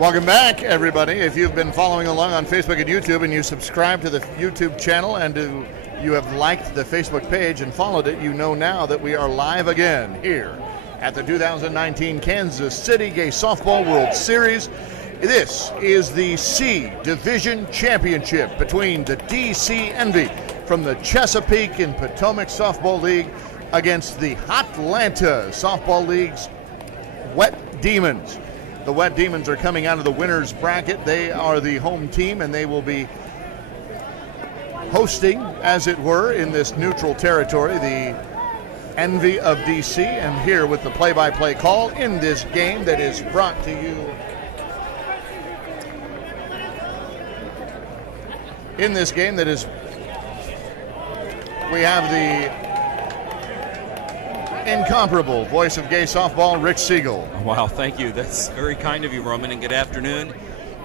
Welcome back, everybody. If you've been following along on Facebook and YouTube and you subscribe to the YouTube channel and you have liked the Facebook page and followed it, you know now that we are live again here at the 2019 Kansas City Gay Softball World Series. This is the C Division Championship between the DC Envy from the Chesapeake and Potomac Softball League against the Hotlanta Softball League's Wet Demons. The Wet Demons are coming out of the winner's bracket. They are the home team, and they will be hosting, as it were, in this neutral territory, the Envy of DC. And here with the play-by-play call in this game that is brought to you we have the incomparable voice of gay softball, Rick Siegel. Wow, thank you. That's very kind of you, Roman, and good afternoon.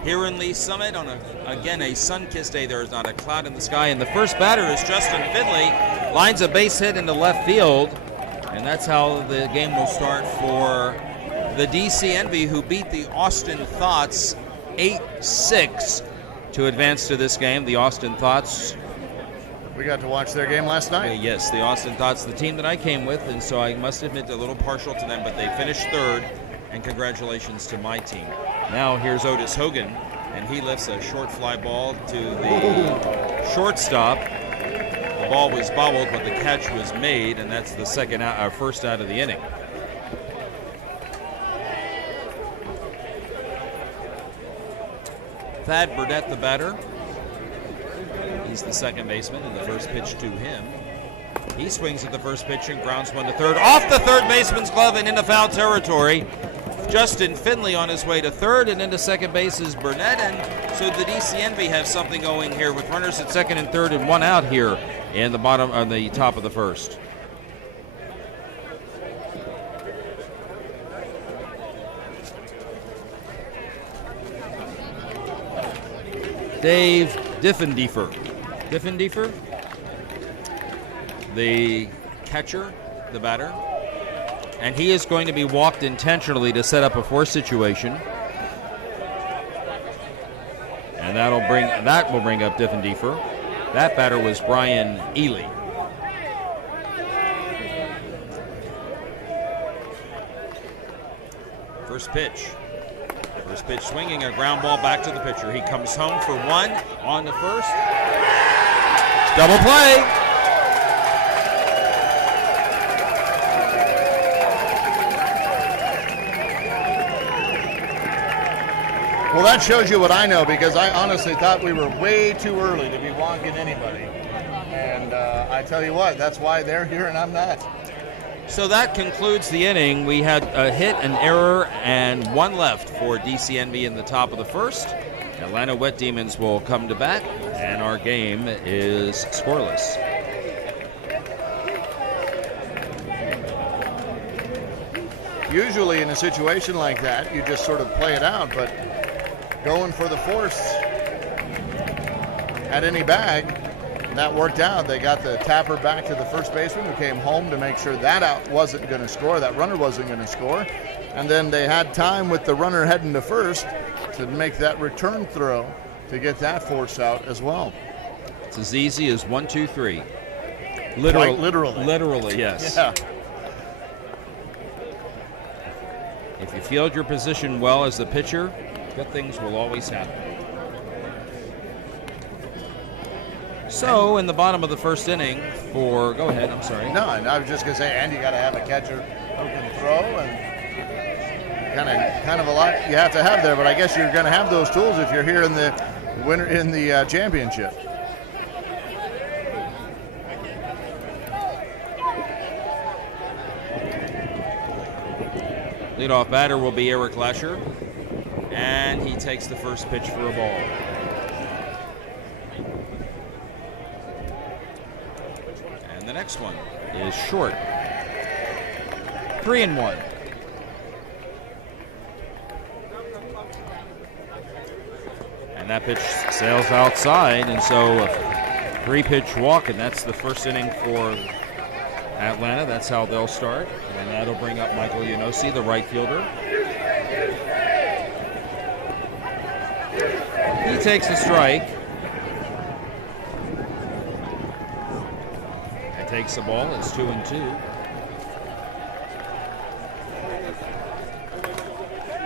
Here in Lee Summit on a sun-kissed day, there is not a cloud in the sky, and the first batter is Justin Finley. Lines a base hit into left field, and that's how the game will start for the DC Envy, who beat the Austin Thoughts 8-6 to advance to this game. The Austin Thoughts, we got to watch their game last night. Yes, the Austin Thoughts, the team that I came with, and so I must admit a little partial to them, but they finished third, and congratulations to my team. Now here's Otis Hogan, and he lifts a short fly ball to the shortstop. The ball was bobbled, but the catch was made, and that's the first out of the inning. Thad Burdett, the batter. He's the second baseman, and the first pitch to him. He swings at the first pitch and grounds one to third. Off the third baseman's glove and into foul territory. Justin Finley on his way to third, and into second base is Burnett. And so the DC Envy have something going here with runners at second and third and one out here in the top of the first. Dave Diffendifer, the catcher, the batter, and he is going to be walked intentionally to set up a force situation, and that will bring up Diffendifer. That batter was Brian Ely. First pitch swinging, a ground ball back to the pitcher. He comes home for one on the first. Double play. Well, that shows you what I know, because I honestly thought we were way too early to be walking anybody. And I tell you what, that's why they're here and I'm not. So that concludes the inning. We had a hit, an error, and one left for DC Envy in the top of the first. Atlanta Wet Demons will come to bat, and our game is scoreless. Usually in a situation like that, you just sort of play it out, but going for the force at any bag, that worked out. They got the tapper back to the first baseman, who came home to make sure that out wasn't going to score, that runner wasn't going to score. And then they had time with the runner heading to first to make that return throw to get that force out as well. It's as easy as 1, 2, 3. Literally, yes. Yeah. If you field your position well as the pitcher, good things will always happen. So, in the bottom of the first inning go ahead, I'm sorry. No, I was just going to say, and you got to have a catcher who can throw, and kind of a lot you have to have there, but I guess you're going to have those tools if you're here in the championship. Leadoff batter will be Eric Lasher, and he takes the first pitch for a ball. And the next one is short. 3-1. And that pitch sails outside, and so a 3-pitch walk, and that's the first inning for Atlanta. That's how they'll start, and that'll bring up Michael Yanosi, the right fielder. He takes a strike. And takes the ball. It's 2-2.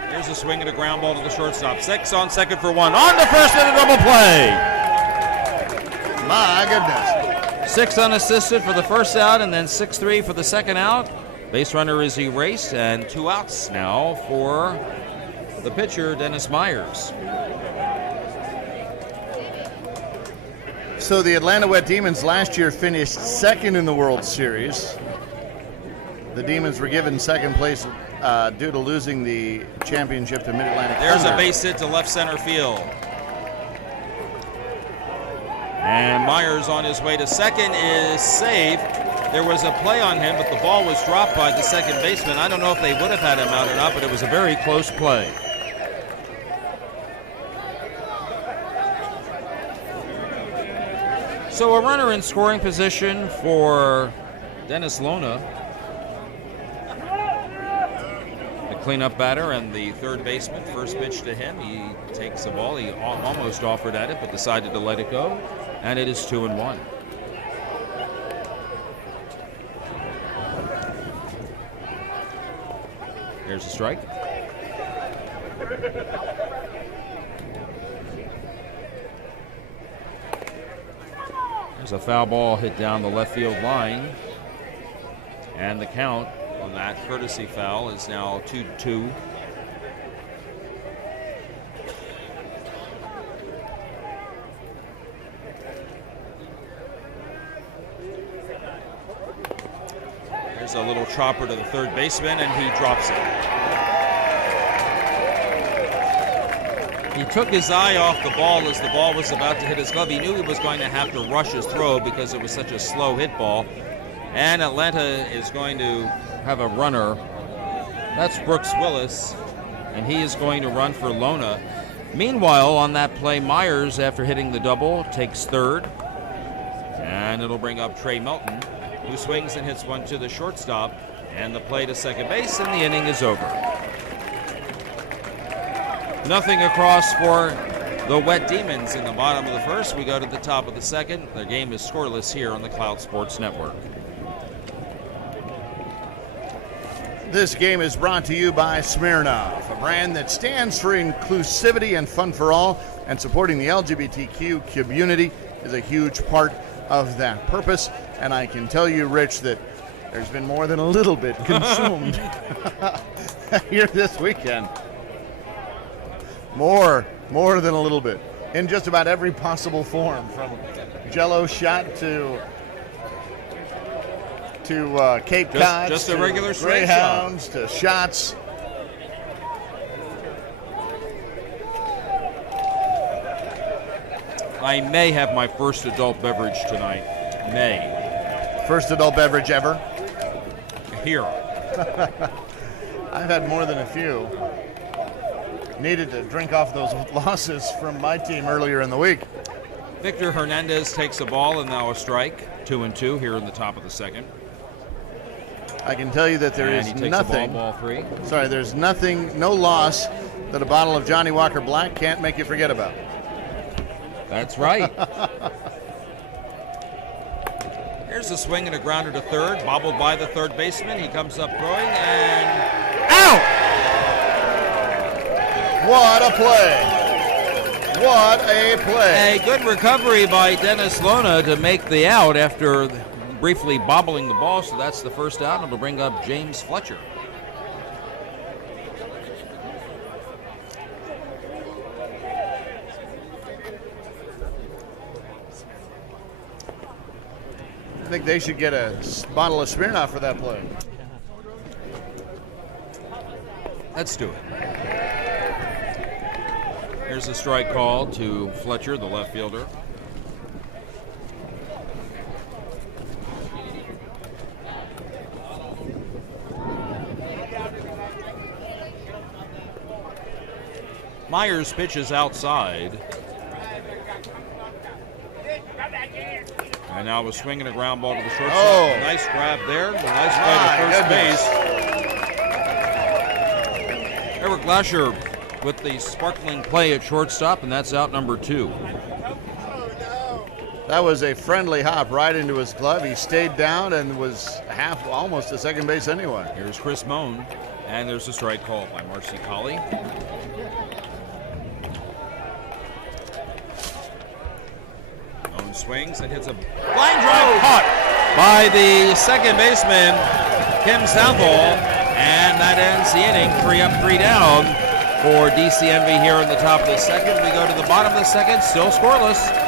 Here's a swing and a ground ball to the shortstop. 6 on second for 1. On to first and a double play. My goodness. 6 unassisted for the first out, and then 6-3 for the second out. Base runner is erased, and 2 outs now for the pitcher, Dennis Myers. So the Atlanta Wet Demons last year finished second in the World Series. The Demons were given second place due to losing the championship to Mid-Atlantic There's Thunder. a base hit to left center field. And Myers on his way to second is safe. There was a play on him, but the ball was dropped by the second baseman. I don't know if they would have had him out or not, but it was a very close play. So a runner in scoring position for Dennis Lona. The cleanup batter and the third baseman. First pitch to him. He takes the ball. He almost offered at it, but decided to let it go. And it is 2-1. Here's a strike. There's a foul ball hit down the left field line. And the count on that courtesy foul is now 2-2. There's a little chopper to the third baseman, and he drops it. He took his eye off the ball as the ball was about to hit his glove. He knew he was going to have to rush his throw because it was such a slow hit ball. And Atlanta is going to have a runner. That's Brooks Willis, and he is going to run for Lona. Meanwhile, on that play, Myers, after hitting the double, takes third. And it'll bring up Trey Melton, who swings and hits one to the shortstop. And the play to second base, and the inning is over. Nothing across for the Wet Demons in the bottom of the first. We go to the top of the second. The game is scoreless here on the Cloud Sports Network. This game is brought to you by Smirnoff, a brand that stands for inclusivity and fun for all, and supporting the LGBTQ community is a huge part of that purpose. And I can tell you, Rich, that there's been more than a little bit consumed here this weekend. More than a little bit, in just about every possible form, from Jell-O shot to Cape Cod, just a regular straight Greyhounds to shots. I may have my first adult beverage tonight. May. First adult beverage ever. Here. I've had more than a few. Needed to drink off those losses from my team earlier in the week. Victor Hernandez takes a ball, and now a strike. 2-2 here in the top of the second. I can tell you that there and is he takes nothing. Ball 3. Sorry, there's nothing, no loss that a bottle of Johnny Walker Black can't make you forget about. That's right. Here's a swing and a grounder to third, bobbled by the third baseman. He comes up throwing, and out! What a play! What a play! A good recovery by Dennis Lona to make the out after briefly bobbling the ball, so that's the first out, and it'll bring up James Fletcher. I think they should get a bottle of Smirnoff for that play. Let's do it. Here's a strike call to Fletcher, the left fielder. Myers pitches outside. And now a swing and a ground ball to the shortstop. Oh. Nice grab there. Nice play to first base. Eric Lasher with the sparkling play at shortstop, and that's out number 2. That was a friendly hop right into his glove. He stayed down and was almost to second base anyway. Here's Chris Moan, and there's a strike called by Marcy Colley. Moan swings and hits a line drive caught by the second baseman, Kim Southall, and that ends the inning. 3 up, 3 down for DCNV here in the top of the second. We go to the bottom of the second, still scoreless.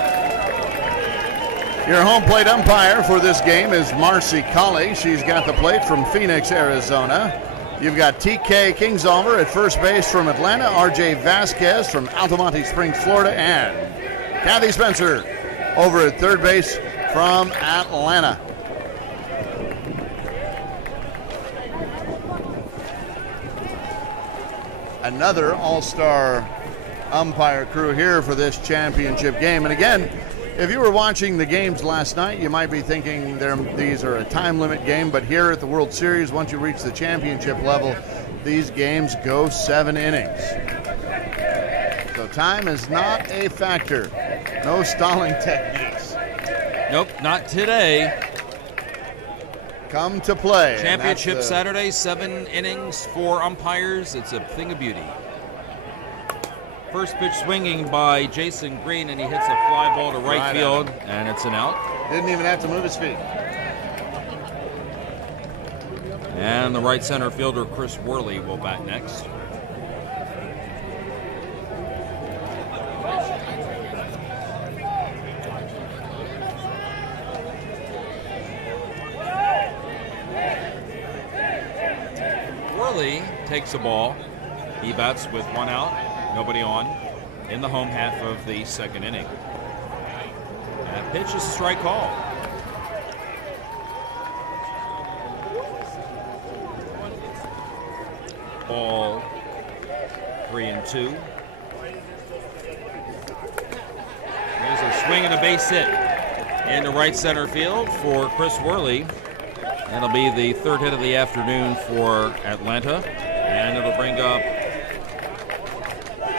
Your home plate umpire for this game is Marcy Colley. She's got the plate from Phoenix, Arizona. You've got TK Kingsolver at first base from Atlanta, RJ Vasquez from Altamonte Springs, Florida, and Kathy Spencer over at third base from Atlanta. Another all-star umpire crew here for this championship game. And again, if you were watching the games last night, you might be thinking these are a time limit game, but here at the World Series, once you reach the championship level, these games go 7 innings. So time is not a factor. No stalling techniques. Nope, not today. Come to play. Championship Saturday, 7 innings, 4 umpires. It's a thing of beauty. First pitch swinging by Jason Green, and he hits a fly ball to right field, and it's an out. Didn't even have to move his feet. And the right center fielder, Chris Worley, will bat next. Worley takes the ball. He bats with 1 out. Nobody on in the home half of the second inning. That pitch is a strike call. Ball 3-2. There's a swing and a base hit into right center field for Chris Worley. That'll be the 3rd hit of the afternoon for Atlanta, and it'll bring up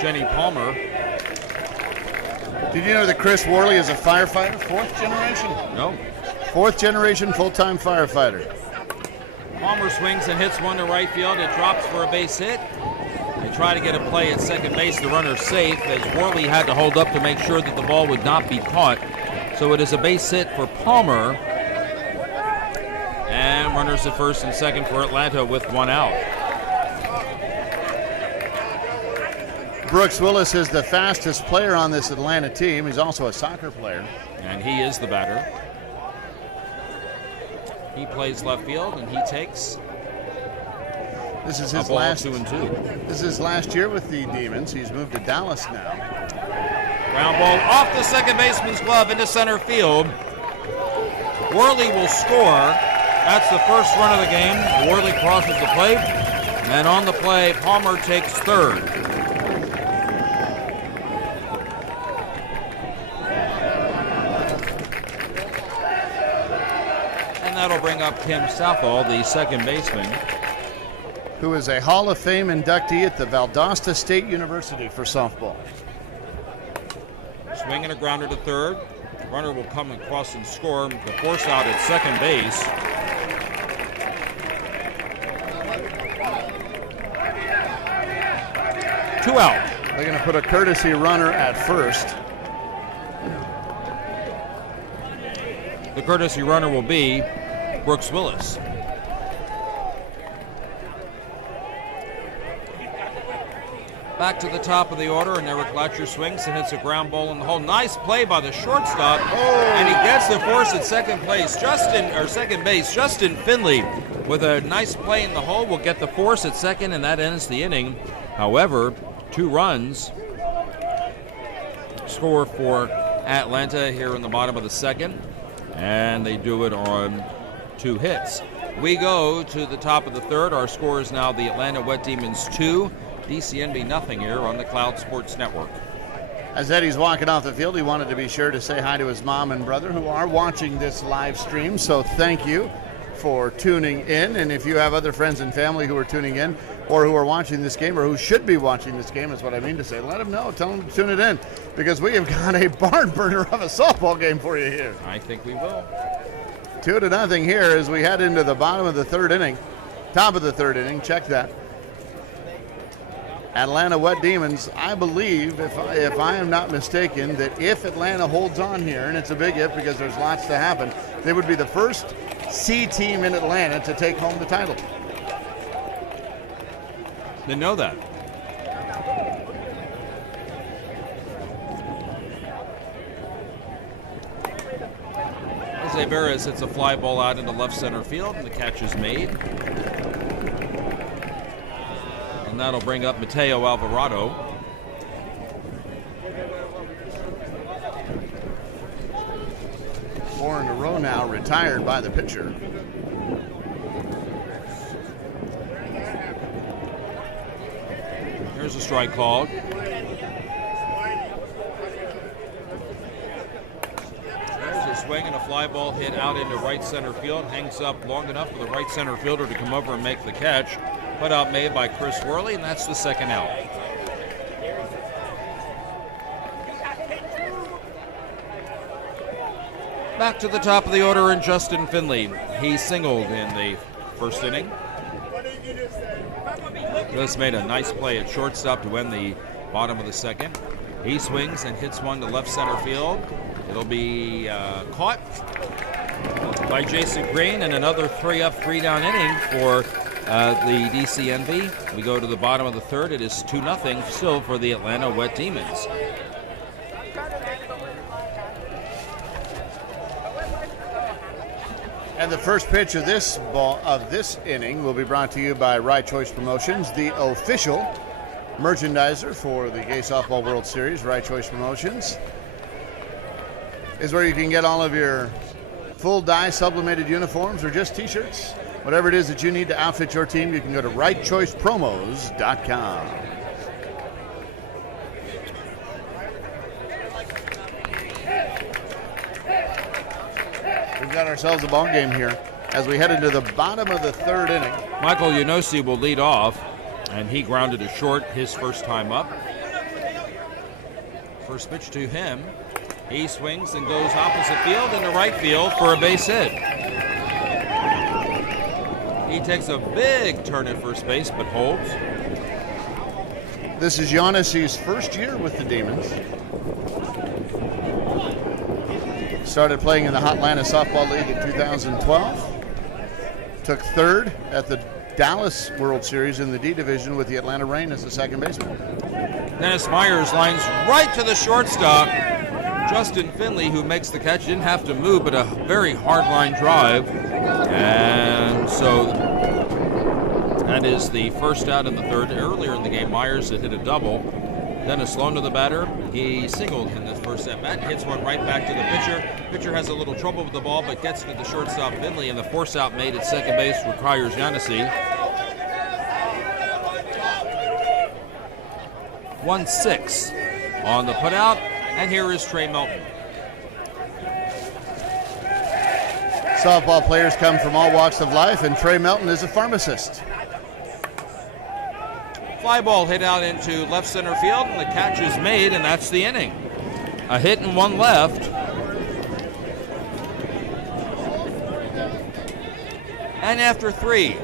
Jenny Palmer. Did you know that Chris Worley is a firefighter? 4th generation? No. 4th generation full-time firefighter. Palmer swings and hits one to right field. It drops for a base hit. They try to get a play at second base. The runner's safe as Worley had to hold up to make sure that the ball would not be caught. So it is a base hit for Palmer. And runners at first and second for Atlanta with 1 out. Brooks Willis is the fastest player on this Atlanta team. He's also a soccer player. And he is the batter. He plays left field, and he takes This is his last 2-2. This is his last year with the Demons. He's moved to Dallas now. Ground ball off the second baseman's glove into center field. Worley will score. That's the first run of the game. Worley crosses the plate, and on the play, Palmer takes third. That'll bring up Kim Southall, the second baseman, who is a Hall of Fame inductee at the Valdosta State University for softball. Swing and a grounder to third. Runner will come across and score. The force out at second base. Two out. They're going to put a courtesy runner at first. The courtesy runner will be Brooks Willis. Back to the top of the order, and Eric Latcher swings and hits a ground ball in the hole. Nice play by the shortstop, and he gets the force at second base. Justin Finley with a nice play in the hole will get the force at second, and that ends the inning. However, 2 runs score for Atlanta here in the bottom of the second, and they do it on 2 hits. We go to the top of the third. Our score is now the Atlanta Wet Demons 2, DCNB nothing here on the Cloud Sports Network. As Eddie's walking off the field, he wanted to be sure to say hi to his mom and brother who are watching this live stream. So thank you for tuning in. And if you have other friends and family who are tuning in, or who are watching this game or who should be watching this game is what I mean to say. Let them know. Tell them to tune it in because we have got a barn burner of a softball game for you here. I think we will. 2-0 here as we head into the bottom of the third inning. Top of the third inning. Check that. Atlanta Wet Demons, I believe, if I am not mistaken, that if Atlanta holds on here, and it's a big if because there's lots to happen, they would be the first C team in Atlanta to take home the title. Didn't know that. Jose Veras hits a fly ball out into left center field, and the catch is made. And that'll bring up Mateo Alvarado. Four in a row now, retired by the pitcher. Here's a strike called. There's a swing and a fly ball hit out into right center field. Hangs up long enough for the right center fielder to come over and make the catch. Put out made by Chris Worley, and that's the second out. Back to the top of the order in Justin Finley. He singled in the first inning. Just made a nice play at shortstop to end the bottom of the second. He swings and hits one to left center field. It'll be caught by Jason Green, and another 3-up, 3-down inning for the DCNB. We go to the bottom of the third. It is 2-0 still for the Atlanta Wet Demons. And the first pitch of this inning will be brought to you by Rye Choice Promotions, the official merchandiser for the Gay Softball World Series. Rye Choice Promotions is where you can get all of your full dye sublimated uniforms or just t-shirts. Whatever it is that you need to outfit your team, you can go to rightchoicepromos.com. We've got ourselves a ball game here as we head into the bottom of the third inning. Michael Yonosi will lead off, and he grounded to short his first time up. First pitch to him. He swings and goes opposite field into right field for a base hit. He takes a big turn at first base, but holds. This is Yonesi's first year with the Demons. Started playing in the Hotlanta Softball League in 2012. Took third at the Dallas World Series in the D Division with the Atlanta Reign as the second baseman. Dennis Myers lines right to the shortstop. Justin Finley, who makes the catch, didn't have to move, but a very hard line drive. And so that is the first out in the third. Earlier in the game, Myers had hit a double. Dennis Sloan to the batter. He singled in the first at bat, hits one right back to the pitcher. Pitcher has a little trouble with the ball, but gets to the shortstop Finley, and the force out made at second base requires Yanesi. 1-6 on the putout, and here is Trey Melton. Softball players come from all walks of life, and Trey Melton is a pharmacist. Fly ball hit out into left center field, and the catch is made, and that's the inning. A hit and one left. And after three,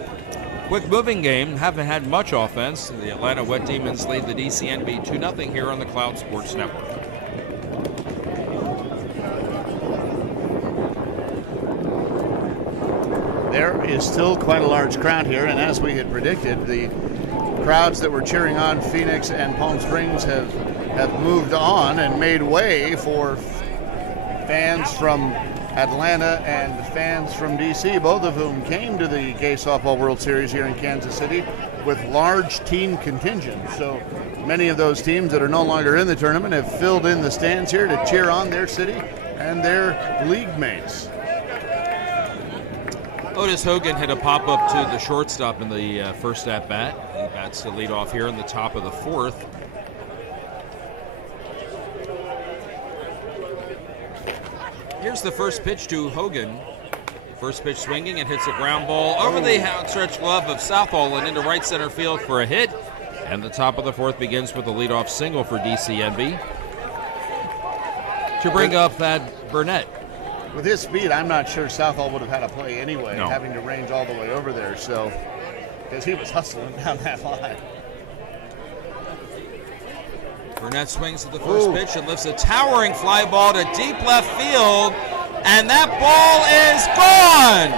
quick moving game, haven't had much offense. The Atlanta Wet Demons lead the DCNB 2-0 here on the Cloud Sports Network. There is still quite a large crowd here, and as we had predicted, the crowds that were cheering on Phoenix and Palm Springs have moved on and made way for fans from Atlanta and fans from DC, both of whom came to the Gay Softball World Series here in Kansas City with large team contingents. So many of those teams that are no longer in the tournament have filled in the stands here to cheer on their city and their league mates. Otis Hogan hit a pop-up to the shortstop in the first at-bat. He bats to lead off here in the top of the fourth. Here's the first pitch to Hogan. First pitch swinging and hits a ground ball over the outstretched glove of Southall and into right center field for a hit. And the top of the fourth begins with a leadoff single for DCNV to bring up that Burnett. With his speed, I'm not sure Southall would have had a play anyway, No. having to range all the way over there. So, because he was hustling down that line. Burnett swings at the first pitch and lifts a towering fly ball to deep left field, and that ball is gone!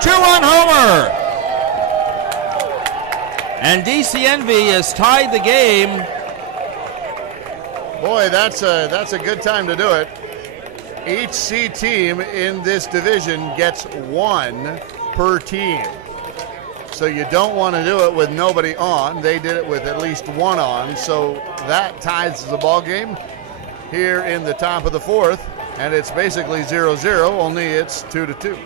2-run homer! And DCNV has tied the game. Boy, that's a good time to do it. Each C team in this division gets one per team. So you don't want to do it with nobody on. They did it with at least one on. So that ties the ball game here in the top of the fourth. And it's basically 0-0, only it's 2-2.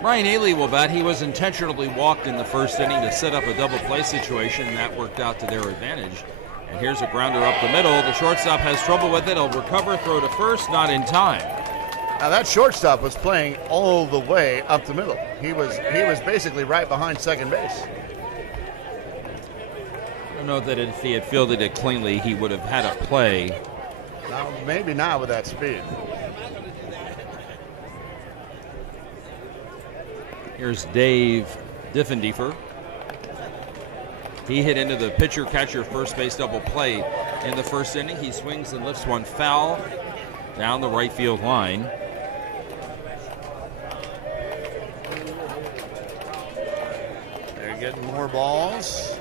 Ryan Ely will bat. He was intentionally walked in the first inning to set up a double play situation, and that worked out to their advantage. And here's a grounder up the middle. The shortstop has trouble with it. He'll recover, throw to first, not in time. Now that shortstop was playing all the way up the middle. He was basically right behind second base. I don't know that if he had fielded it cleanly, he would have had a play. Now, maybe not with that speed. Here's Dave Diffendifer. He hit into the pitcher-catcher first base double play in the first inning. He swings and lifts one foul down the right field line. They're getting more balls.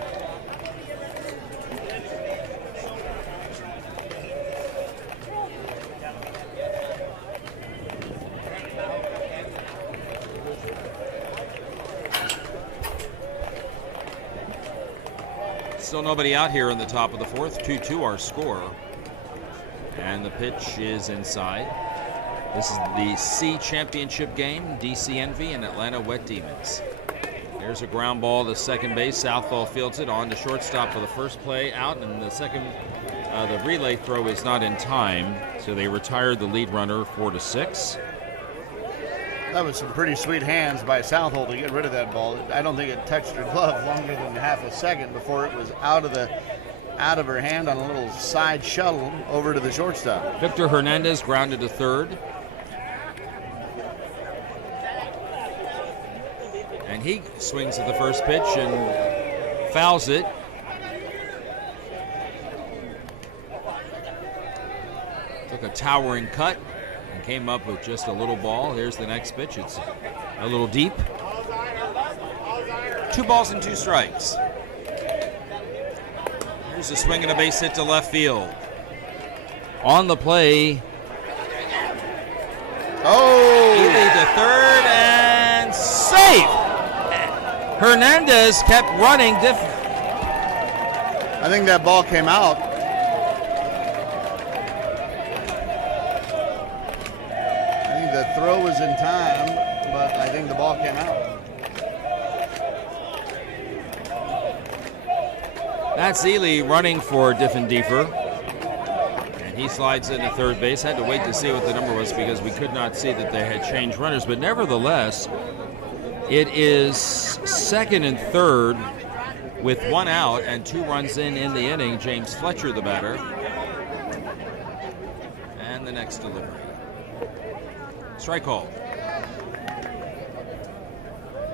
Still nobody out here in the top of the fourth. 2-2 our score. And the pitch is inside. This is the C championship game, DCNV and Atlanta Wet Demons. There's a ground ball to second base. Southall fields it on to shortstop for the first play out, and the second, the relay throw is not in time, so they retired the lead runner 4-6. That was some pretty sweet hands by Southall to get rid of that ball. I don't think it touched her glove longer than half a second before it was out of her hand on a little side shuttle over to the shortstop. Victor Hernandez grounded to third. And he swings at the first pitch and fouls it. Took a towering cut and came up with just a little ball. Here's the next pitch. It's a little deep. 2 balls and 2 strikes. Here's a swing and a base hit to left field. On the play. Oh! Ely to third and safe. Hernandez kept running. I think that ball came out. I think the throw was in time, but I think the ball came out. That's Ely running for Diffendifer. And he slides into third base. Had to wait to see what the number was because we could not see that they had changed runners. But nevertheless, it is second and third with 1 out and 2 runs in the inning. James Fletcher, the batter. And the next delivery. Strike call.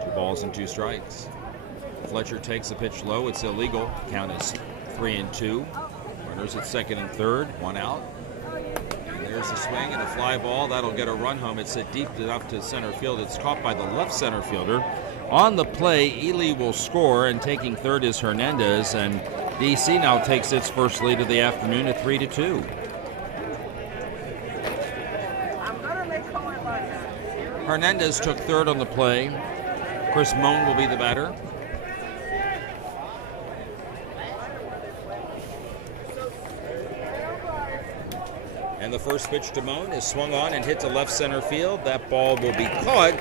2 balls and 2 strikes. Fletcher takes the pitch low. It's illegal. Count is 3-2. Runners at second and third. 1 out. And there's a swing and a fly ball. That'll get a run home. It's hit deep enough to center field. It's caught by the left center fielder. On the play, Ely will score, and taking third is Hernandez. And DC now takes its first lead of the afternoon at 3-2. Hernandez took third on the play. Chris Moan will be the batter. And the first pitch to Moan is swung on and hit to left center field. That ball will be caught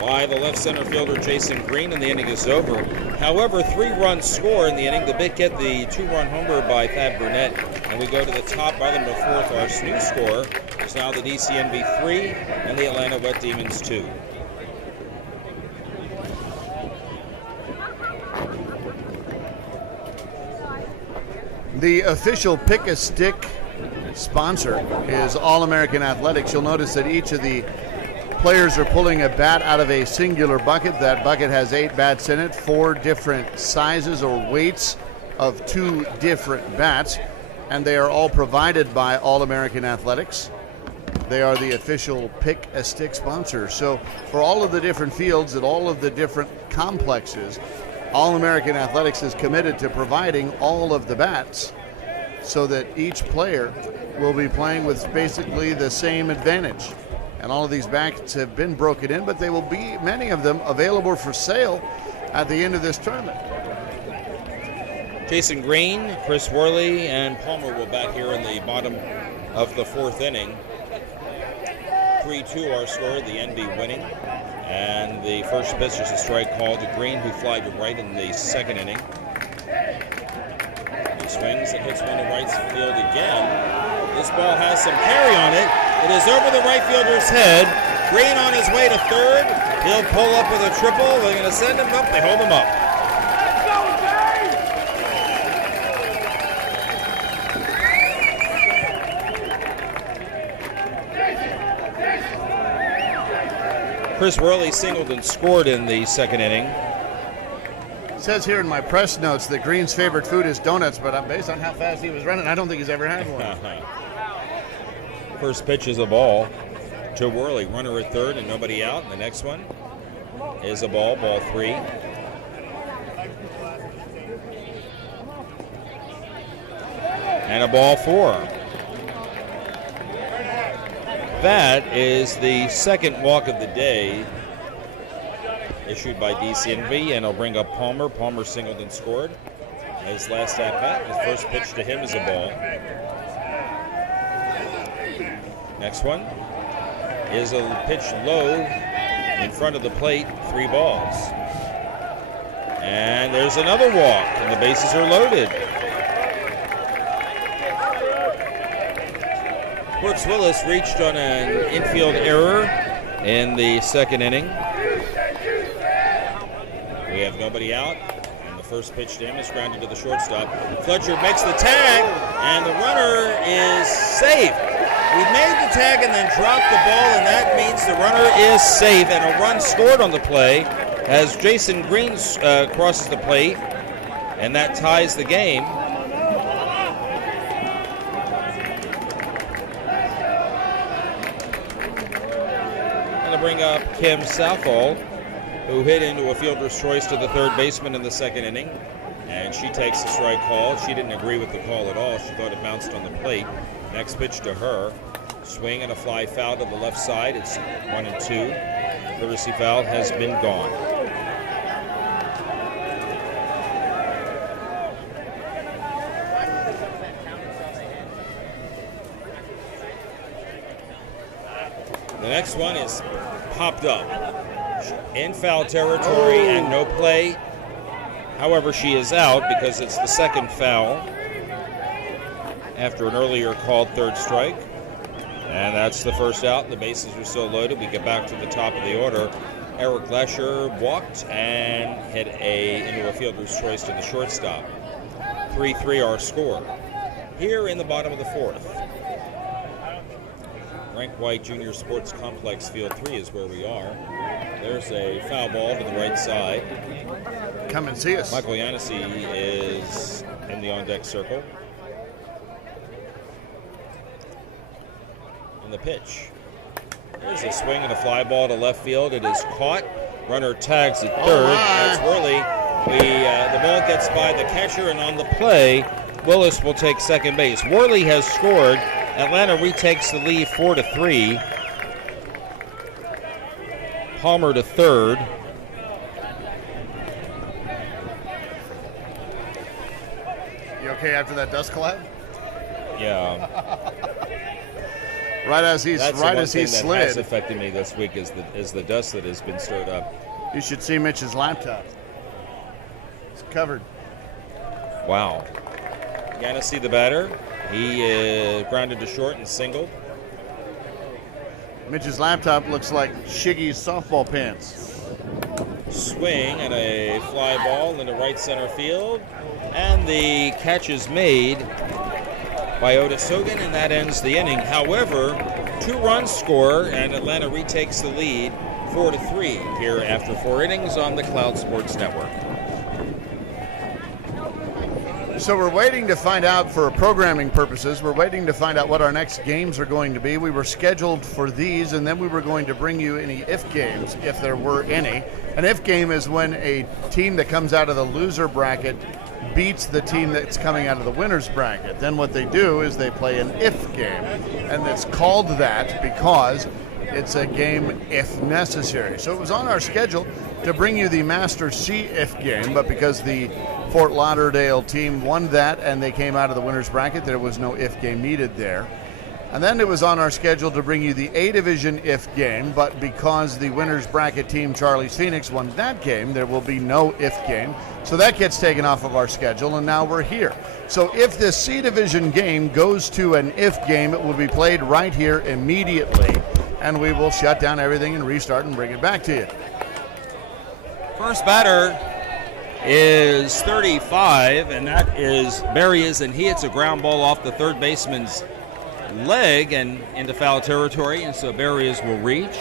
by the left center fielder Jason Green, and the inning is over. However, 3 runs score in the inning. The big hit, the 2-run homer by Thad Burnett, and we go to the top bottom of the 4th. Our snooze score is now the DCNB 3 and the Atlanta Wet Demons 2. The official Pick-a-Stick sponsor is All-American Athletics. You'll notice that each of the players are pulling a bat out of a singular bucket. That bucket has 8 bats in it, 4 different sizes or weights of 2 different bats, and they are all provided by All-American Athletics. They are the official Pick-a-Stick sponsor. So for all of the different fields and all of the different complexes, All-American Athletics is committed to providing all of the bats so that each player will be playing with basically the same advantage. And all of these bats have been broken in, but they will be, many of them, available for sale at the end of this tournament. Jason Green, Chris Worley, and Palmer will bat here in the bottom of the 4th inning. 3-2 our score, the NB winning. And the first pitch is a strike call to Green, who flied to right in the 2nd inning. He swings and hits one to right field again. This ball has some carry on it. It is over the right fielder's head. Green on his way to 3rd. He'll pull up with a triple. They're going to send him up. They hold him up. Chris Worley singled and scored in the 2nd inning. It says here in my press notes that Green's favorite food is donuts, but based on how fast he was running, I don't think he's ever had one. First pitch is a ball to Worley. Runner at 3rd and nobody out. And the next one is a ball 3. And a ball 4. That is the 2nd walk of the day issued by DCNV, and it'll bring up Palmer. Palmer singled and scored. His last at-bat, his first pitch to him is a ball. Next one is a pitch low in front of the plate, 3 balls. And there's another walk, and the bases are loaded. Brooks Willis reached on an infield error in the 2nd inning. We have nobody out, and the first pitch to him is grounded to the shortstop. Fletcher makes the tag, and the runner is safe. We made the tag and then dropped the ball, and that means the runner is safe, and a run scored on the play as Jason Green crosses the plate, and that ties the game. Bring up Kim Southall, who hit into a fielder's choice to the 3rd baseman in the 2nd inning, and she takes the strike call. She didn't agree with the call at all. She thought it bounced on the plate. Next pitch to her, swing and a fly foul to the left side. It's 1-2. Courtesy foul has been gone. The next one is popped up in foul territory and no play. However, she is out because it's the 2nd foul after an earlier called 3rd strike. And that's the first out. The bases are still loaded. We get back to the top of the order. Eric Lesher walked and hit into a fielder's choice to the shortstop. 3-3 our score. Here in the bottom of the 4th. Frank White Junior Sports Complex Field 3 is where we are. There's a foul ball to the right side. Come and see us. Michael Yancey is in the on-deck circle. And the pitch. There's a swing and a fly ball to left field. It is caught. Runner tags at 3rd. That's Worley. The ball gets by the catcher, and on the play, Willis will take 2nd base. Worley has scored. Atlanta retakes the lead 4-3. Palmer to 3rd. You okay after that dust cloud? Yeah. right as he That's the one thing that slid. has affected me this week is the dust that has been stirred up. You should see Mitch's laptop. It's covered. Wow. Gotta see the batter. He grounded to short and singled. Mitch's laptop looks like Shiggy's softball pants. Swing and a fly ball into right center field. And the catch is made by Otis Hogan, and that ends the inning. However, 2 runs score, and Atlanta retakes the lead 4-3 here after 4 innings on the Cloud Sports Network. So we're waiting to find out, for programming purposes, we're waiting to find out what our next games are going to be. We were scheduled for these, and then we were going to bring you any if games, if there were any. An if game is when a team that comes out of the loser bracket beats the team that's coming out of the winner's bracket. Then what they do is they play an if game, and it's called that because it's a game if necessary. So it was on our schedule to bring you the Master C if game, but because the Fort Lauderdale team won that and they came out of the winner's bracket, there was no if game needed there. And then it was on our schedule to bring you the A Division if game, but because the winner's bracket team, Charlie's Phoenix, won that game, there will be no if game. So that gets taken off of our schedule, and now we're here. So if this C Division game goes to an if game, it will be played right here immediately, and we will shut down everything and restart and bring it back to you. First batter is 35, and that is Berrios, and he hits a ground ball off the third baseman's leg and into foul territory, and so Berrios will reach.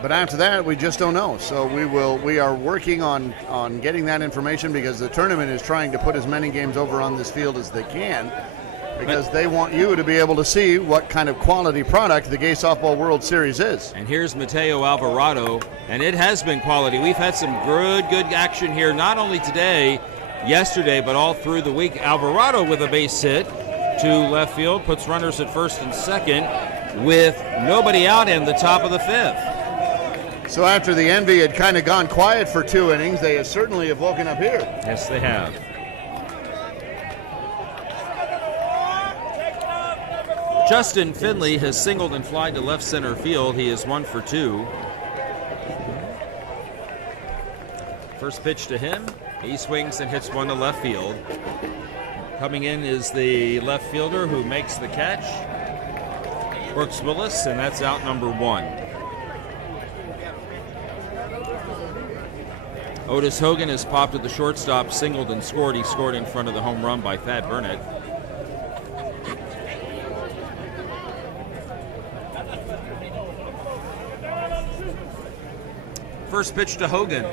But after that, we just don't know. So we are working on getting that information, because the tournament is trying to put as many games over on this field as they can, because they want you to be able to see what kind of quality product the Gay Softball World Series is. And here's Mateo Alvarado, and it has been quality. We've had some good action here, not only today, yesterday, but all through the week. Alvarado with a base hit to left field, puts runners at first and second with nobody out in the top of the 5th. So after the Envy had kind of gone quiet for 2 innings, they certainly have woken up here. Yes, they have. Justin Finley has singled and flied to left center field. He is 1 for 2. First pitch to him. He swings and hits one to left field. Coming in is the left fielder who makes the catch, Brooks Willis, and that's out number 1. Otis Hogan has popped at the shortstop, singled and scored. He scored in front of the home run by Thad Burnett. First pitch to Hogan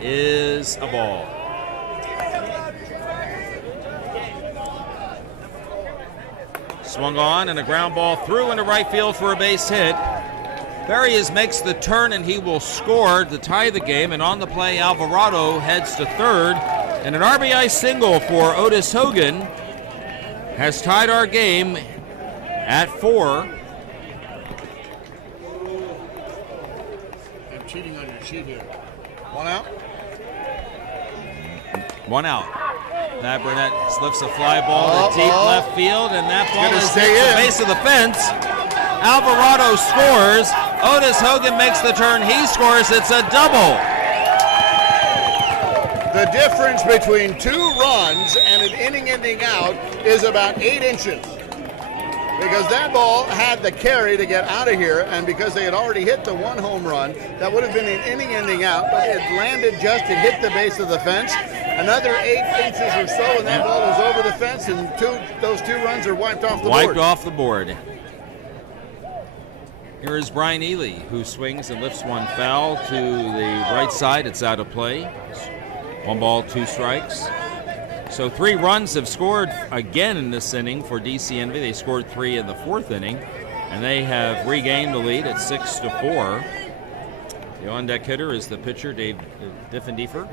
is a ball. Swung on and a ground ball through into right field for a base hit. Berrios makes the turn and he will score to tie the game, and on the play Alvarado heads to third, and an RBI single for Otis Hogan has tied our game at 4. I'm cheating on your sheet here. 1 out? 1 out. Thad Burnett lifts a fly ball to deep left field, and that ball is hit the base of the fence. Alvarado scores. Otis Hogan makes the turn. He scores. It's a double. The difference between 2 runs and an inning-ending out is about 8 inches. Because that ball had the carry to get out of here, and because they had already hit the 1 home run, that would have been an inning-ending out, but it landed just to hit the base of the fence. Another 8 inches or so, and that ball was over the fence, and those 2 runs are wiped off the board. Wiped off the board. Here is Brian Ely, who swings and lifts one foul to the right side. It's out of play. 1 ball, 2 strikes. So 3 runs have scored again in this inning for DC Envy. They scored 3 in the 4th inning, and they have regained the lead at 6-4. The on-deck hitter is the pitcher, Dave Diffendifer.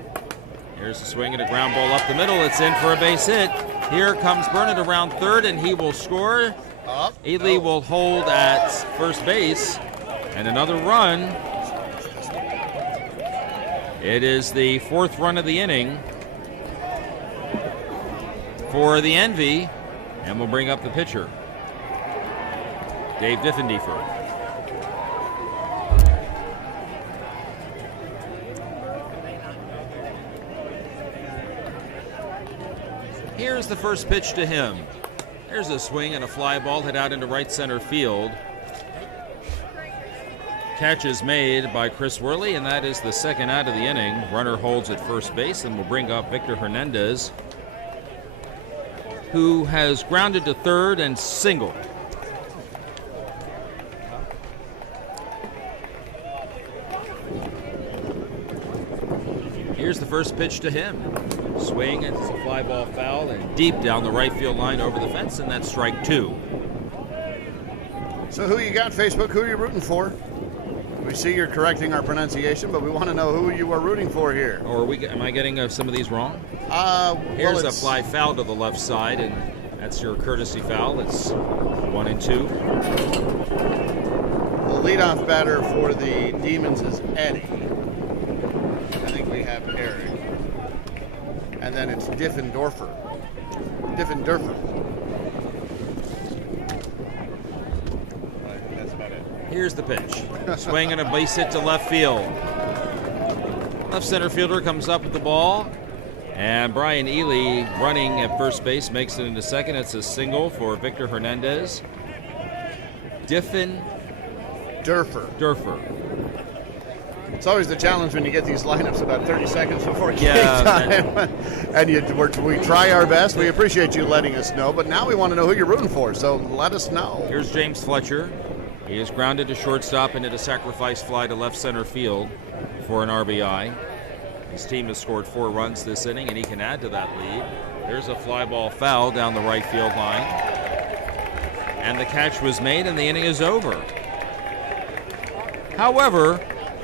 Here's the swing and a ground ball up the middle. It's in for a base hit. Here comes Burnett around third, and he will score. Ely will hold at first base, and another run. It is the 4th run of the inning for the Envy, and we'll bring up the pitcher. Dave Diffendifer. Here's the first pitch to him. There's a swing and a fly ball hit out into right center field. Catch is made by Chris Worley, and that is the second out of the inning. Runner holds at first base and will bring up Victor Hernandez, who has grounded to third and singled. Here's the first pitch to him. Swing, it's a fly ball foul and deep down the right field line over the fence, and that's strike 2. So who you got, Facebook? Who are you rooting for? We see you're correcting our pronunciation, but we want to know who you are rooting for here. Or am I getting some of these wrong? Here's a fly foul to the left side, and that's your courtesy foul. It's 1 and 2. The leadoff batter for the Demons is Eddie. I think we have Eric. And then it's Diffendifer. That's about it. Here's the pitch. Swing and a base hit to left field. Left center fielder comes up with the ball. And Brian Ely, running at first base, makes it into second. It's a single for Victor Hernandez. Diffendifer. It's always the challenge when you get these lineups about 30 seconds before game time. And we try our best. We appreciate you letting us know, but now we want to know who you're rooting for, so let us know. Here's James Fletcher. He is grounded to shortstop and hit a sacrifice fly to left center field for an RBI. His team has scored 4 runs this inning, and he can add to that lead. There's a fly ball foul down the right field line. And the catch was made, and the inning is over. However,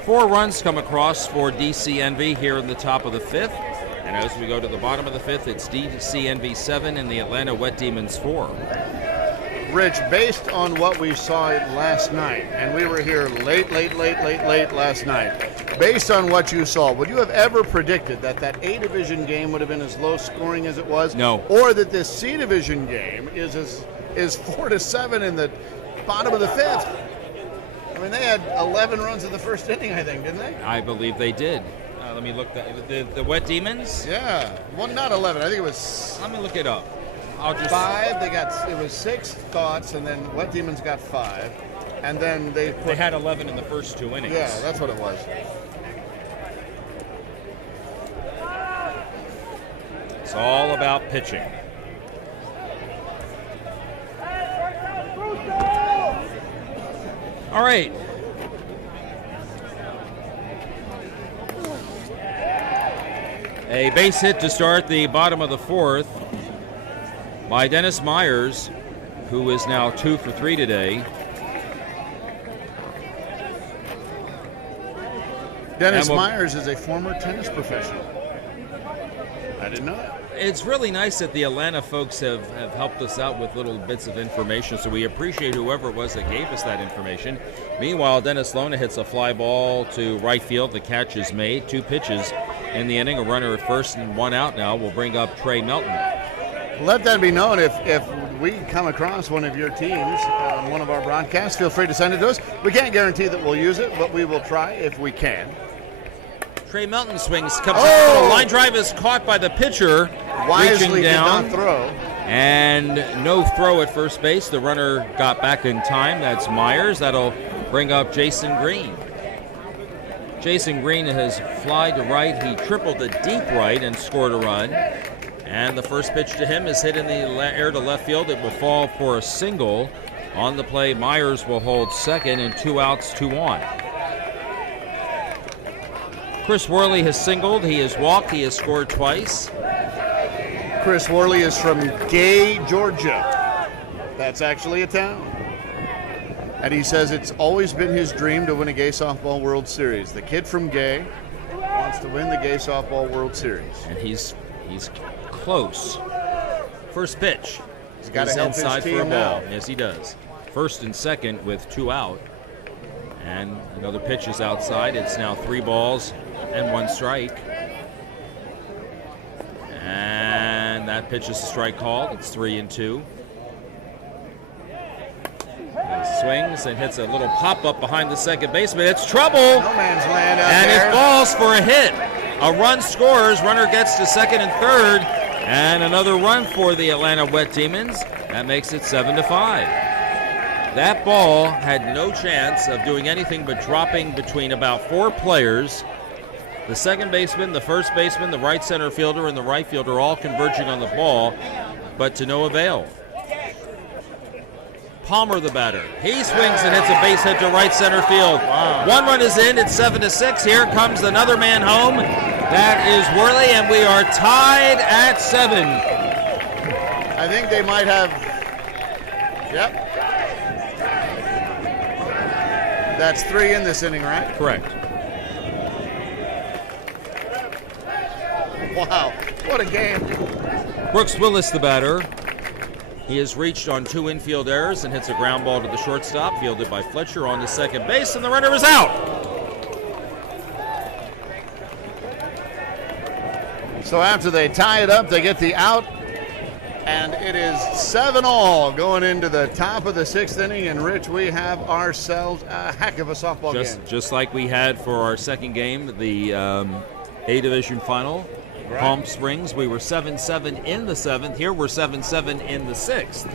4 runs come across for DC Envy here in the top of the 5th. And as we go to the bottom of the 5th, it's DC Envy 7 and the Atlanta Wet Demons 4. Rich, based on what we saw last night, and we were here late last night, based on what you saw, would you have ever predicted that that A Division game would have been as low scoring as it was? No. Or that this C Division game is 4-7 in the bottom of the 5th? I mean, they had 11 runs in the first inning, I think, didn't they? I believe they did. Let me look. The Wet Demons? Yeah. Well, not 11. I think it was... Let me look it up. I'll just... 5. It was 6 thoughts, and then Wet Demons got 5. And then they had 11 in the first 2 innings. Yeah, that's what it was. It's all about pitching. All right. A base hit to start the bottom of the 4th by Dennis Myers, who is now 2 for 3 today. Dennis Myers is a former tennis professional. I didn't know that. It's really nice that the Atlanta folks have helped us out with little bits of information, so we appreciate whoever it was that gave us that information. Meanwhile, Dennis Lona hits a fly ball to right field. The catch is made. 2 pitches in the inning. A runner at first and 1 out now will bring up Trey Melton. Let that be known. If we come across one of your teams on one of our broadcasts, feel free to send it to us. We can't guarantee that we'll use it, but we will try if we can. Trey Melton swings, comes up. Line drive is caught by the pitcher. Wisely did not throw. And no throw at first base. The runner got back in time. That's Myers. That'll bring up Jason Green. Jason Green has flied to right. He tripled to deep right and scored a run. And the first pitch to him is hit in the air to left field. It will fall for a single. On the play, Myers will hold second, and 2 outs, 2 on. Chris Worley has singled. He has walked. He has scored twice. Chris Worley is from Gay, Georgia. That's actually a town. And he says it's always been his dream to win a Gay Softball World Series. The kid from Gay wants to win the Gay Softball World Series. And he's close. First pitch. He's got to help inside his team for a ball. now. Yes, he does. First and second with 2 out. And another pitch is outside. It's now 3 balls and 1 strike. And that pitch is a strike called. It's 3-2. swings and hits a little pop-up behind the second baseman. It's trouble. No man's land out And there. it falls for a hit. A run scores. Runner gets to second and third. And another run for the Atlanta Wet Demons. That makes it 7-5. That ball had no chance of doing anything but dropping between about 4 players. The second baseman, the first baseman, the right center fielder, and the right fielder all converging on the ball, but to no avail. Palmer, the batter. He swings and hits a base hit to right center field. Wow. 1 run is in. It's 7-6. Here comes another man home. That is Worley, and we are tied at 7. I think they might have. Yep. That's 3 in this inning, right? Correct. Wow, what a game. Brooks Willis, the batter. He has reached on 2 infield errors and hits a ground ball to the shortstop, fielded by Fletcher on to second base, and the runner is out. So after they tie it up, they get the out, and it is 7-all going into the top of the 6th inning. And Rich, we have ourselves a heck of a softball game. Just like we had for our second game, the A Division final. Right. Palm Springs, we were 7-7 in the 7th. Here we're 7-7 in the 6th.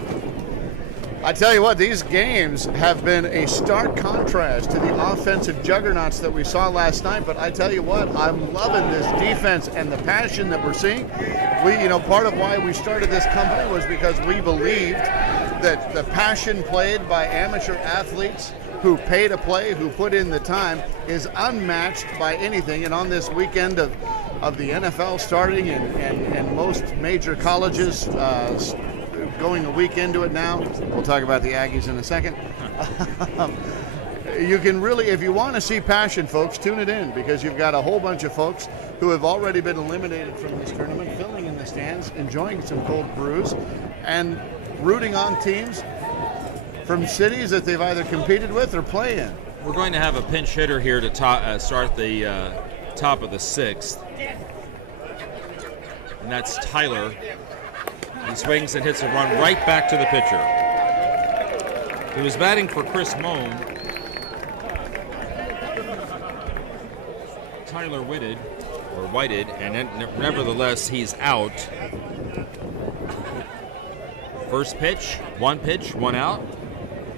I tell you what, these games have been a stark contrast to the offensive juggernauts that we saw last night. But I tell you what, I'm loving this defense and the passion that we're seeing. Part of why we started this company was because we believed that the passion played by amateur athletes who pay to play, who put in the time, is unmatched by anything. And on this weekend of the NFL starting and most major colleges going a week into it now. We'll talk about the Aggies in a second. You can really, if you want to see passion, folks, tune it in, because you've got a whole bunch of folks who have already been eliminated from this tournament, filling in the stands, enjoying some cold brews, and rooting on teams from cities that they've either competed with or play in. We're going to have a pinch hitter here to start the top of the 6th. And that's Tyler. He swings and hits a run right back to the pitcher. He was batting for Chris Moan. Tyler Whited, and nevertheless, he's out. First pitch, 1 out.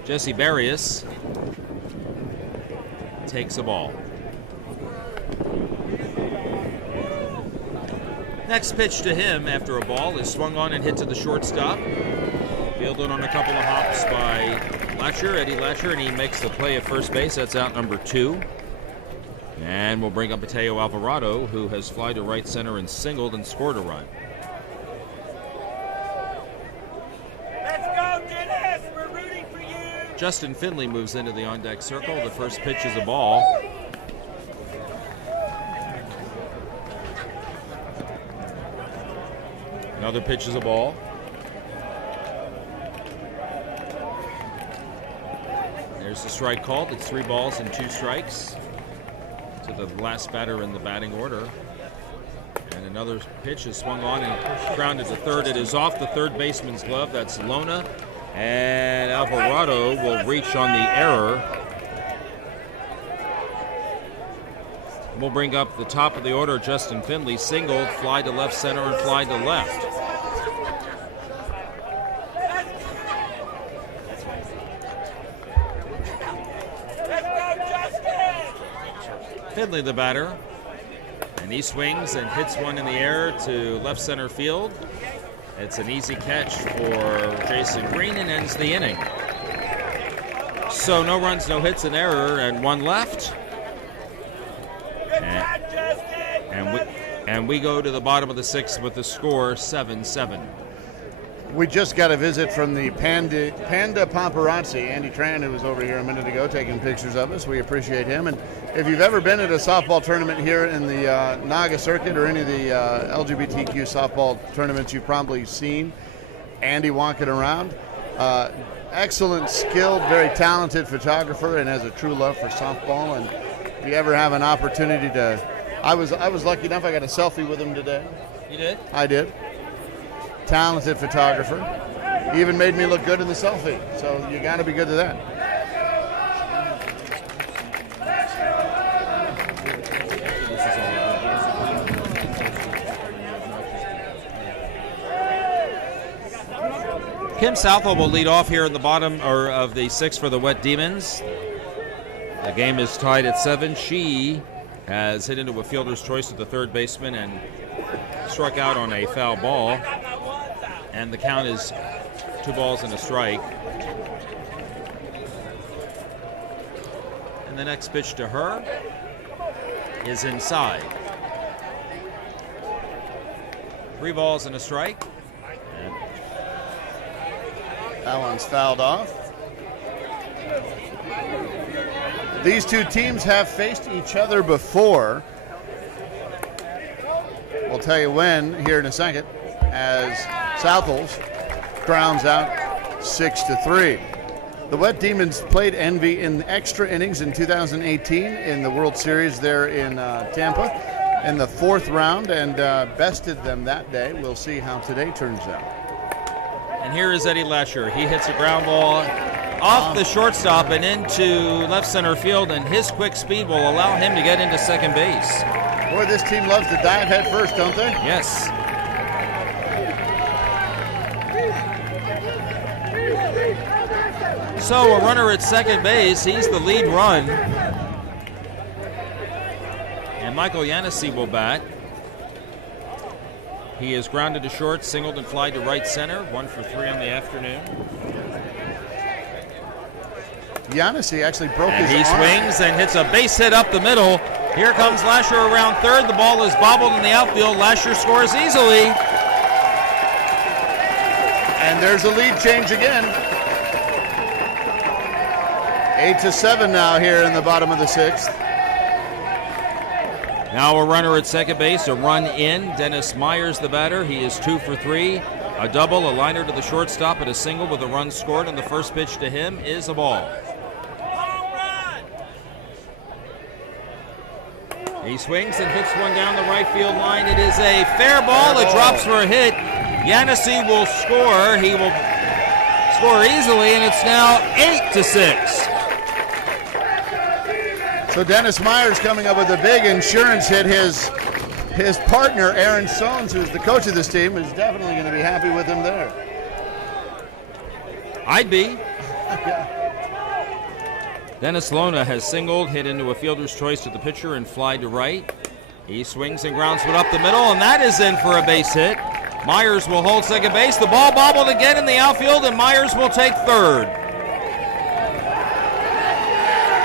Jesse Barrios takes a ball. Next pitch to him after a ball is swung on and hit to the shortstop. Fielded on a couple of hops by Eddie Latcher, and he makes the play at first base. That's out number 2. And we'll bring up Mateo Alvarado, who has fly to right center and singled and scored a run. Let's go, Dennis! We're rooting for you! Justin Finley moves into the on-deck circle. The first pitch is a ball. Another pitch is a ball. There's the strike called. It's 3 balls and 2 strikes to the last batter in the batting order. And another pitch is swung on and grounded to third. It is off the third baseman's glove. That's Lona. And Alvarado will reach on the error. We'll bring up the top of the order. Justin Finley singled, fly to left center and fly to left. Finley, the batter, and he swings and hits one in the air to left center field. It's an easy catch for Jason Green and ends the inning. So no runs, no hits, an error, and 1 left. And we go to the bottom of the 6th with the score 7-7. We just got a visit from the Panda Paparazzi, Andy Tran, who was over here a minute ago taking pictures of us. We appreciate him. And if you've ever been at a softball tournament here in the Naga circuit or any of the LGBTQ softball tournaments, you've probably seen Andy walking around. Excellent, skilled, very talented photographer, and has a true love for softball. And if you ever have an opportunity to, I was lucky enough, I got a selfie with him today. You did? I did. Talented photographer. He even made me look good in the selfie, so you got to be good to that. Kim Southwell will lead off here in the bottom of the 6th for the Wet Demons. The game is tied at 7. She has hit into a fielder's choice at the third baseman and struck out on a foul ball. And the count is 2 balls and a strike. And the next pitch to her is inside. 3 balls and a strike. And that one's fouled off. These two teams have faced each other before. We'll tell you when here in a second, as Southwell's grounds out 6-3. The Wet Demons played Envy in extra innings in 2018 in the World Series there in Tampa in the 4th round and bested them that day. We'll see how today turns out. And here is Eddie Lasher. He hits a ground ball off the shortstop and into left center field, and his quick speed will allow him to get into second base. Boy, this team loves to dive head first, don't they? Yes. So a runner at second base. He's the lead run. And Michael Yanissi will bat. He is grounded to short, singled and flied to right center. 1 for 3 on the afternoon. Yanissi actually broke his arm. He swings and hits a base hit up the middle. Here comes Lasher around third. The ball is bobbled in the outfield. Lasher scores easily. And there's a lead change again. 8-7 now here in the bottom of the 6th. Now a runner at second base, a run in. Dennis Myers, the batter. He is 2 for 3. A double, a liner to the shortstop, and a single with a run scored. And the first pitch to him is a ball. He swings and hits one down the right field line. It is a fair ball. It drops for a hit. Yanissi will score. He will score easily, and it's now 8-6. So Dennis Myers coming up with a big insurance hit. His partner, Aaron Sones, who's the coach of this team, is definitely going to be happy with him there. I'd be. Dennis Lona has singled, hit into a fielder's choice to the pitcher and fly to right. He swings and grounds one up the middle, and that is in for a base hit. Myers will hold second base. The ball bobbled again in the outfield, and Myers will take third.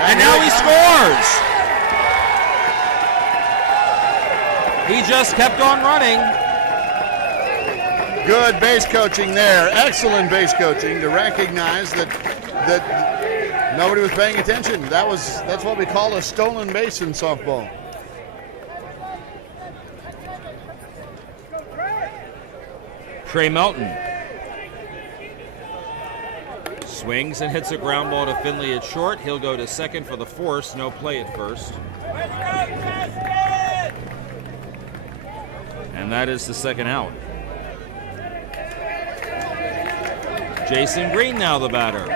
And now he scores. He just kept on running. Good base coaching there. Excellent base coaching to recognize that nobody was paying attention. That's what we call a stolen base in softball. Trey Melton swings and hits a ground ball to Finley at short. He'll go to second for the force. No play at first. And that is the second out. Jason Green now the batter.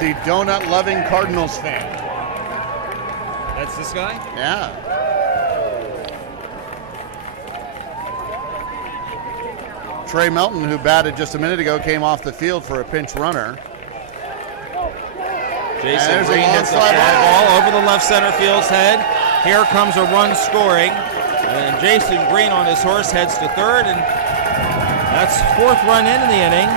The donut-loving Cardinals fan. That's this guy? Yeah. Trey Melton, who batted just a minute ago, came off the field for a pinch runner. Jason Green hits a fly ball over the left center field's head. Here comes a run scoring. And Jason Green on his horse heads to third, and that's 4th run in the inning.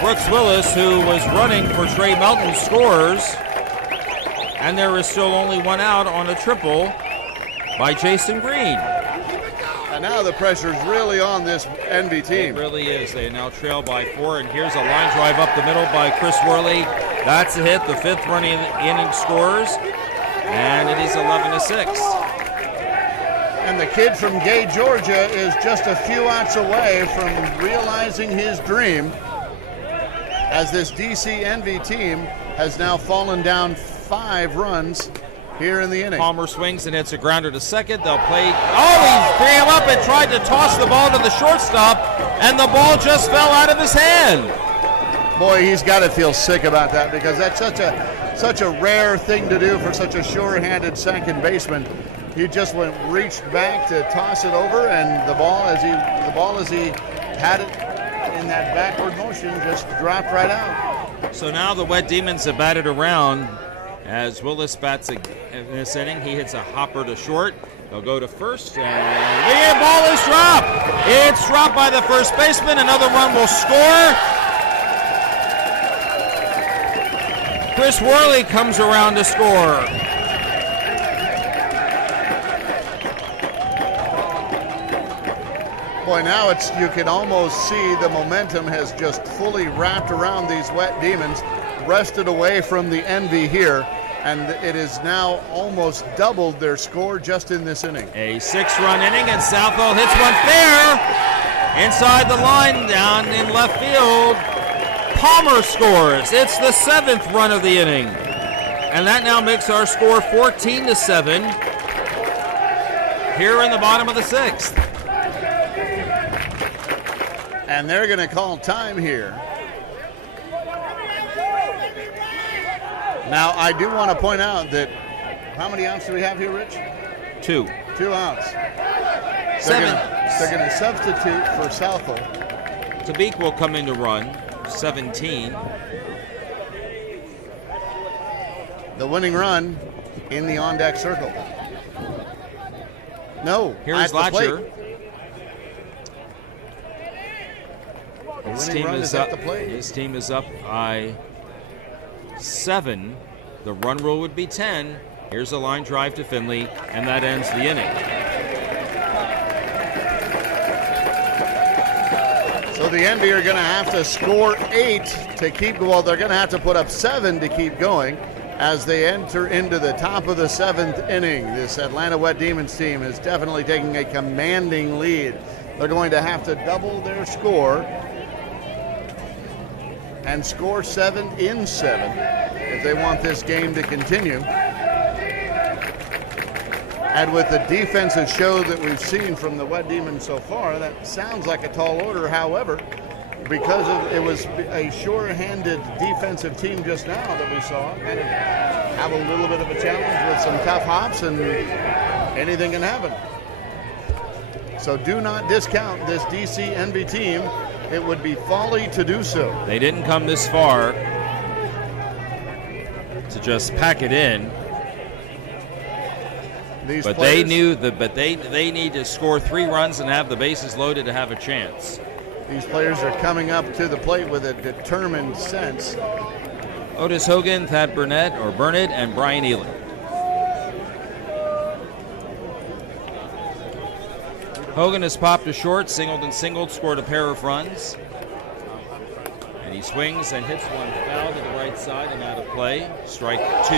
Brooks Willis, who was running for Trey Melton, scores. And there is still only 1 out on a triple by Jason Green. And now the pressure is really on this Envy team. It really is. They now trail by 4, and here's a line drive up the middle by Chris Worley. That's a hit. The 5th run inning scores, and it is 11-6. And the kid from Gay, Georgia is just a few outs away from realizing his dream, as this DC Envy team has now fallen down 5 runs here in the inning. Palmer swings and hits a grounder to second. They'll play. Oh, he threw him up and tried to toss the ball to the shortstop, and the ball just fell out of his hand. Boy, he's got to feel sick about that because that's such a rare thing to do for such a sure-handed second baseman. He just reached back to toss it over, and the ball as he had it in that backward motion just dropped right out. So now the Wet Demons have batted around as Willis bats in this inning. He hits a hopper to short. They'll go to first, and the ball is dropped. It's dropped by the first baseman. Another run will score. Chris Worley comes around to score. Boy, now you can almost see the momentum has just fully wrapped around these Wet Demons, wrested away from the envy here, and it is now almost doubled their score just in this inning. A 6-run inning, and Southwell hits one fair inside the line down in left field. Palmer scores. It's the 7th run of the inning, and that now makes our score 14-7 here in the bottom of the 6th. And they're going to call time here. Now, I do want to point out that how many outs do we have here, Rich? 2. 2 outs. 7. They're going to substitute for Southwell. Tabik will come in to run, 17. The winning run in the on-deck circle. No, Here's at the Latcher. plate. His The team winning run is is up. at the plate. His team is up by 7. The run rule would be 10. Here's a line drive to Finley, and that ends the inning. So the Envy are going to have to score 8 to keep. Well, they're going to have to put up 7 to keep going as they enter into the top of the 7th inning. This Atlanta Wet Demons team is definitely taking a commanding lead. They're going to have to double their score and score 7 in 7 if they want this game to continue. And with the defensive show that we've seen from the Wet Demons so far, that sounds like a tall order. However, because it was a sure-handed defensive team just now that we saw, kind of have a little bit of a challenge with some tough hops, and anything can happen. So do not discount this DC Envy team. It would be folly to do so. They didn't come this far to just pack it in. These But players, they knew that. But they need to score 3 runs and have the bases loaded to have a chance. these players are coming up to the plate with a determined sense. Otis Hogan, Thad Burnett, and Brian Ely. Hogan has popped a short, singled and singled, scored a pair of runs. And he swings and hits one foul to the right side and out of play. Strike 2.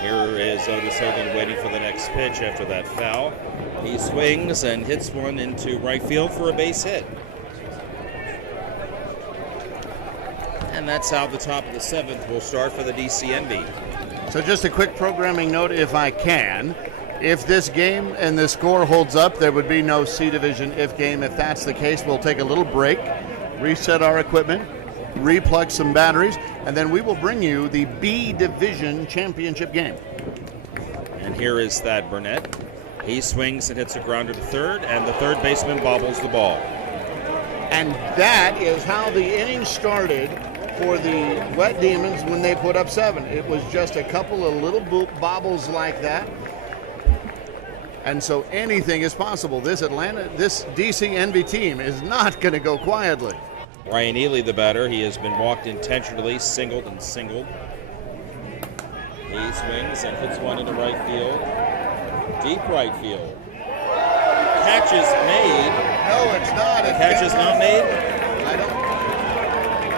Here is Otis Hogan waiting for the next pitch after that foul. He swings and hits one into right field for a base hit. And that's how the top of the 7th will start for the DC Envy. So just a quick programming note, if I can. If this game and the score holds up, there would be no C Division if game. If that's the case, we'll take a little break, reset our equipment, replug some batteries, and then we will bring you the B Division championship game. And here is Thad Burnett. He swings and hits a grounder to third, and the third baseman bobbles the ball. And that is how the inning started for the Wet Demons when they put up 7. It was just a couple of little bobbles like that. And so anything is possible. This DC Envy team is not going to go quietly. Ryan Ely, the batter, he has been walked intentionally, singled and singled. He swings and hits one into right field. Deep right field. Catch is made. No, it's not. Catch is not made. I don't.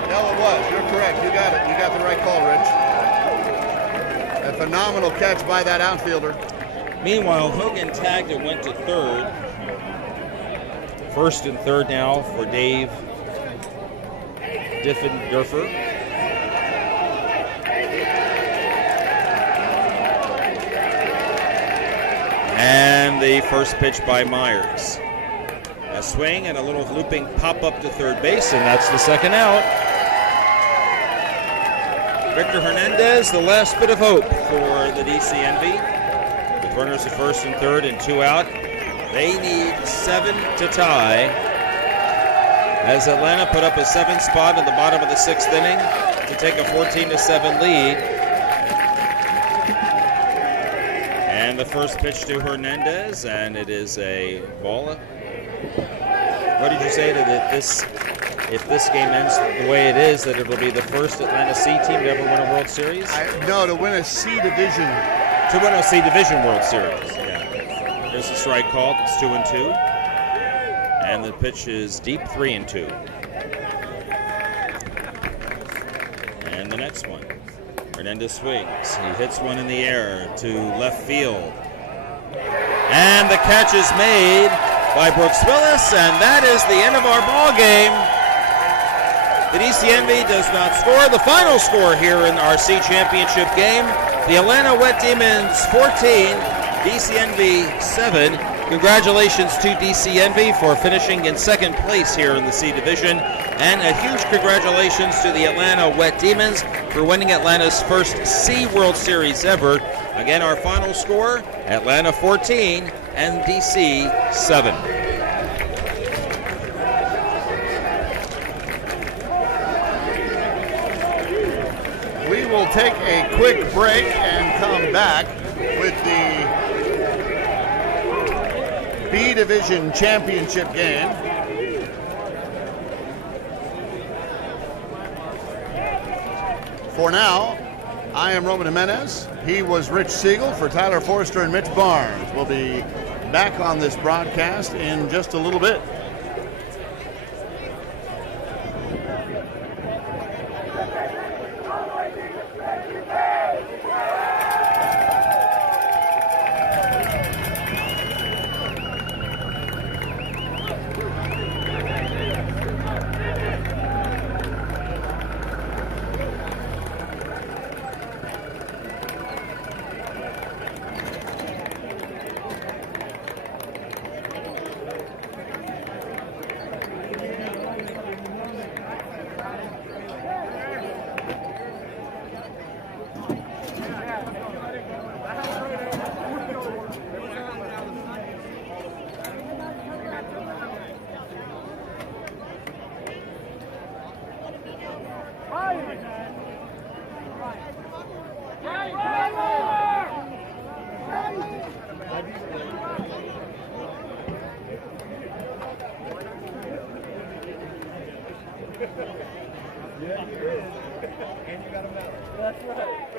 No, it was. You're correct. You got it. You got the right call, Rich. A phenomenal catch by that outfielder. Meanwhile, Hogan tagged and went to third. First and third now for Dave Diffenderfer. And the first pitch by Myers. A swing and a little looping pop up to third base, and that's the second out. Victor Hernandez, the last bit of hope for the DC Envy. With runners at first and third and 2 out. They need 7 to tie. As Atlanta put up a 7 spot in the bottom of the 6th inning to take a 14-7 lead. And the first pitch to Hernandez, and it is a ball. What did you say to this? If this game ends the way it is, that it'll be the first Atlanta C team to ever win a World Series? No, to win a C division. To win a C Division World Series, yeah. There's a strike called. It's 2-2. And the pitch is deep, 3-2. And the next one. Hernandez swings. He hits one in the air to left field. And the catch is made by Brooks Willis, and that is the end of our ball game. The DC Envy does not score. The final score here in our C Championship game, the Atlanta Wet Demons 14, DC Envy 7. Congratulations to DC Envy for finishing in second place here in the C Division, and a huge congratulations to the Atlanta Wet Demons for winning Atlanta's first C World Series ever. Again, our final score, Atlanta 14 and DC 7. We will take a quick break and come back with the B Division Championship game. For now, I am Roman Jimenez. He was Rich Siegel. For Tyler Forster and Mitch Barnes. We'll be back on this broadcast in just a little bit. Yeah, you did. And you got him out. That's right.